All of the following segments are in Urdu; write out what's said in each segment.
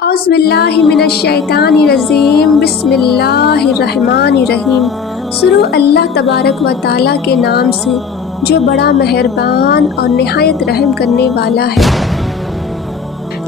اعوذ باللہ من الشیطان الرجیم بسم اللہ الرحمن الرحیم۔ شروع اللہ تبارک و تعالیٰ کے نام سے جو بڑا مہربان اور نہایت رحم کرنے والا ہے۔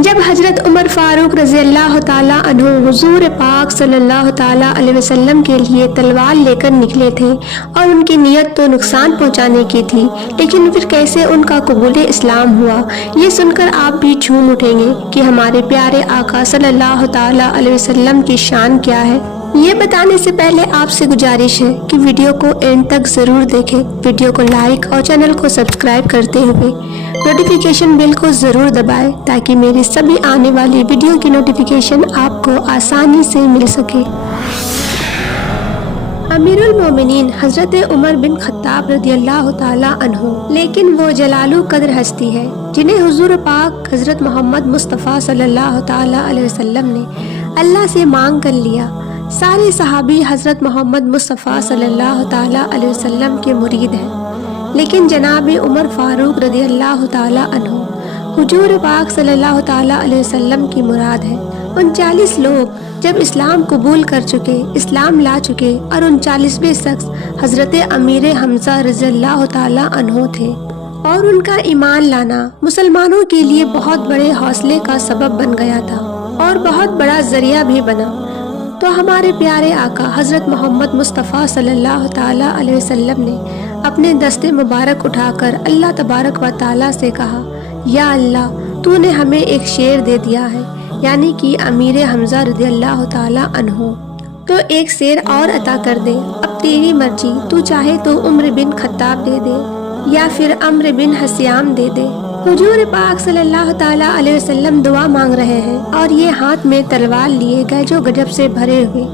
جب حضرت عمر فاروق رضی اللہ تعالیٰ عنہ حضور پاک صلی اللہ تعالیٰ علیہ وسلم کے لیے تلوار لے کر نکلے تھے اور ان کی نیت تو نقصان پہنچانے کی تھی، لیکن پھر کیسے ان کا قبول اسلام ہوا، یہ سن کر آپ بھی جھوم اٹھیں گے کہ ہمارے پیارے آقا صلی اللہ تعالیٰ علیہ وسلم کی شان کیا ہے۔ یہ بتانے سے پہلے آپ سے گزارش ہے کہ ویڈیو کو اینڈ تک ضرور دیکھیں، ویڈیو کو لائک اور چینل کو سبسکرائب کرتے ہوئے نوٹیفیکیشن بیل کو ضرور دبائیں تاکہ میری سبھی آنے والی ویڈیو کی نوٹیفیکیشن آپ کو آسانی سے مل سکے۔ امیر المومنین حضرت عمر بن خطاب رضی اللہ تعالیٰ عنہ، لیکن وہ جلال و قدر ہستی ہے جنہیں حضور پاک حضرت محمد مصطفیٰ صلی اللہ تعالیٰ علیہ وسلم نے اللہ سے مانگ کر لیا۔ سارے صحابی حضرت محمد مصطفیٰ صلی اللہ تعالیٰ علیہ وسلم کے مرید ہیں، لیکن جناب عمر فاروق رضی اللہ تعالیٰ عنہ حضور پاک صلی اللہ تعالیٰ علیہ وسلم کی مراد ہے۔ 39 لوگ جب اسلام قبول کر چکے، اسلام لا چکے، اور 39ویں شخص حضرت امیر حمزہ رضی اللہ تعالیٰ عنہ تھے، اور ان کا ایمان لانا مسلمانوں کے لیے بہت بڑے حوصلے کا سبب بن گیا تھا اور بہت بڑا ذریعہ بھی بنا۔ تو ہمارے پیارے آقا حضرت محمد مصطفیٰ صلی اللہ تعالیٰ علیہ وسلم نے اپنے دست مبارک اٹھا کر اللہ تبارک و تعالیٰ سے کہا، یا اللہ، تو نے ہمیں ایک شیر دے دیا ہے، یعنی کہ امیر حمزہ رضی اللہ تعالیٰ عنہ، تو ایک شیر اور عطا کر دے، اب تیری مرضی، تو چاہے تو عمر بن خطاب دے دے یا پھر عمرو بن حسیام دے دے۔ حضور پاک صلی اللہ تعالیٰ علیہ وسلم دعا مانگ رہے ہیں اور یہ ہاتھ میں تلوار لیے گئے جو گجب سے بھرے ہوئے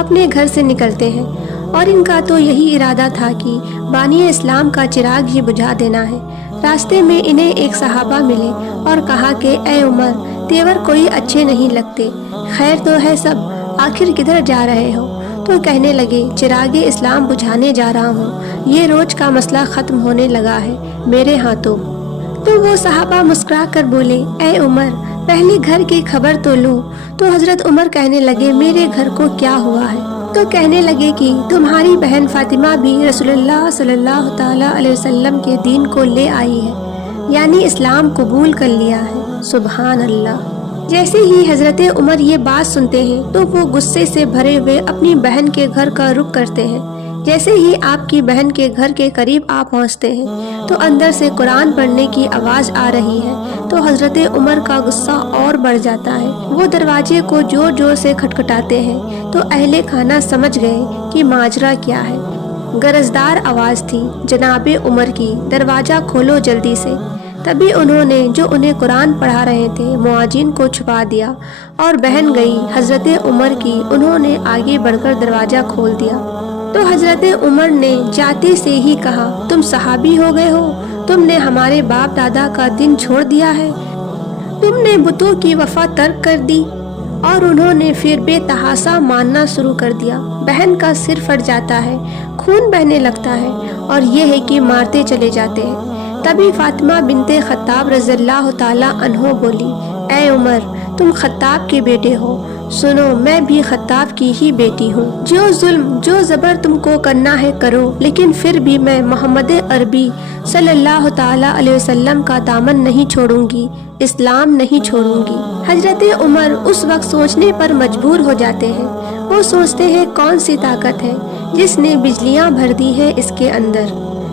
اپنے گھر سے نکلتے ہیں، اور ان کا تو یہی ارادہ تھا کہ بانی اسلام کا چراغ ہی بجھا دینا ہے۔ راستے میں انہیں ایک صحابہ ملے اور کہا کہ اے عمر، تیور کوئی اچھے نہیں لگتے، خیر تو ہے سب، آخر کدھر جا رہے ہو؟ تو کہنے لگے، چراغ اسلام بجھانے جا رہا ہوں، یہ روز کا مسئلہ ختم ہونے لگا ہے میرے ہاتھوں۔ تو وہ صحابہ مسکرا کر بولے، اے عمر، پہلے گھر کی خبر تو لو۔ تو حضرت عمر کہنے لگے، میرے گھر کو کیا ہوا ہے؟ تو کہنے لگے کہ تمہاری بہن فاطمہ بھی رسول اللہ صلی اللہ تعالیٰ علیہ وسلم کے دین کو لے آئی ہے، یعنی اسلام قبول کر لیا ہے۔ سبحان اللہ۔ جیسے ہی حضرت عمر یہ بات سنتے ہیں تو وہ غصے سے بھرے ہوئے اپنی بہن کے گھر کا رخ کرتے ہیں۔ جیسے ہی آپ کی بہن کے گھر کے قریب آپ پہنچتے ہیں تو اندر سے قرآن پڑھنے کی آواز آ رہی ہے، تو حضرت عمر کا غصہ اور بڑھ جاتا ہے۔ وہ دروازے کو زور زور سے کھٹکھٹاتے ہیں تو اہل خانہ سمجھ گئے کہ ماجرا کیا ہے۔ گرجدار آواز تھی، جناب عمر کی، دروازہ کھولو جلدی سے۔ تبھی انہوں نے جو انہیں قرآن پڑھا رہے تھے معاذین کو چھپا دیا اور بہن گئی حضرت عمر کی، انہوں نے آگے بڑھ کر دروازہ کھول دیا۔ تو حضرت عمر نے جاتے سے ہی کہا، تم صحابی ہو گئے ہو، تم نے ہمارے باپ دادا کا دین چھوڑ دیا ہے، تم نے بتوں کی وفا ترک کر دی۔ اور انہوں نے پھر بے تحاشا ماننا شروع کر دیا۔ بہن کا سر پھٹ جاتا ہے، خون بہنے لگتا ہے، اور یہ ہے کہ مارتے چلے جاتے ہیں۔ تبھی فاطمہ بنت خطاب رضی اللہ تعالیٰ عنہ بولی، اے عمر، تم خطاب کے بیٹے ہو، سنو، میں بھی خطاب کی ہی بیٹی ہوں۔ جو ظلم جو زبر تم کو کرنا ہے کرو، لیکن پھر بھی میں محمد عربی صلی اللہ تعالیٰ علیہ وسلم کا دامن نہیں چھوڑوں گی، اسلام نہیں چھوڑوں گی۔ حضرت عمر اس وقت سوچنے پر مجبور ہو جاتے ہیں۔ وہ سوچتے ہیں کون سی طاقت ہے جس نے بجلیاں بھر دی ہے اس کے اندر۔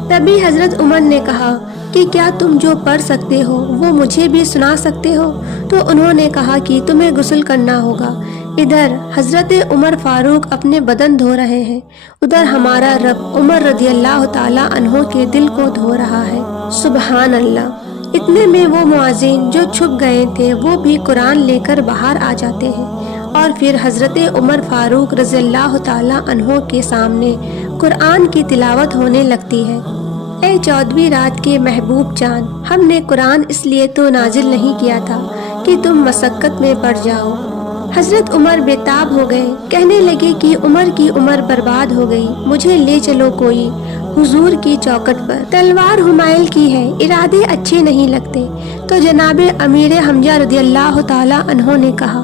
تبھی حضرت عمر نے کہا کہ کیا تم جو پڑھ سکتے ہو وہ مجھے بھی سنا سکتے ہو؟ تو انہوں نے کہا کہ تمہیں غسل کرنا ہوگا۔ ادھر حضرت عمر فاروق اپنے بدن دھو رہے ہیں، ادھر ہمارا رب عمر رضی اللہ تعالیٰ عنہ کے دل کو دھو رہا ہے۔ سبحان اللہ۔ اتنے میں وہ معاذین جو چھپ گئے تھے وہ بھی قرآن لے کر باہر آ جاتے ہیں، اور پھر حضرت عمر فاروق رضی اللہ تعالیٰ عنہ کے سامنے قرآن کی تلاوت ہونے لگتی ہے۔ اے 14ویں رات کے محبوب جان، ہم نے قرآن اس لیے تو نازل نہیں کیا تھا کہ تم مشقت میں پڑ جاؤ۔ حضرت عمر بے تاب ہو گئے، کہنے لگے کہ عمر کی عمر برباد ہو گئی، مجھے لے چلو کوئی حضور کی چوکٹ پر۔ تلوار حمائل کی ہے، ارادے اچھے نہیں لگتے۔ تو جناب امیر حمزہ رضی اللہ تعالیٰ عنہ نے کہا،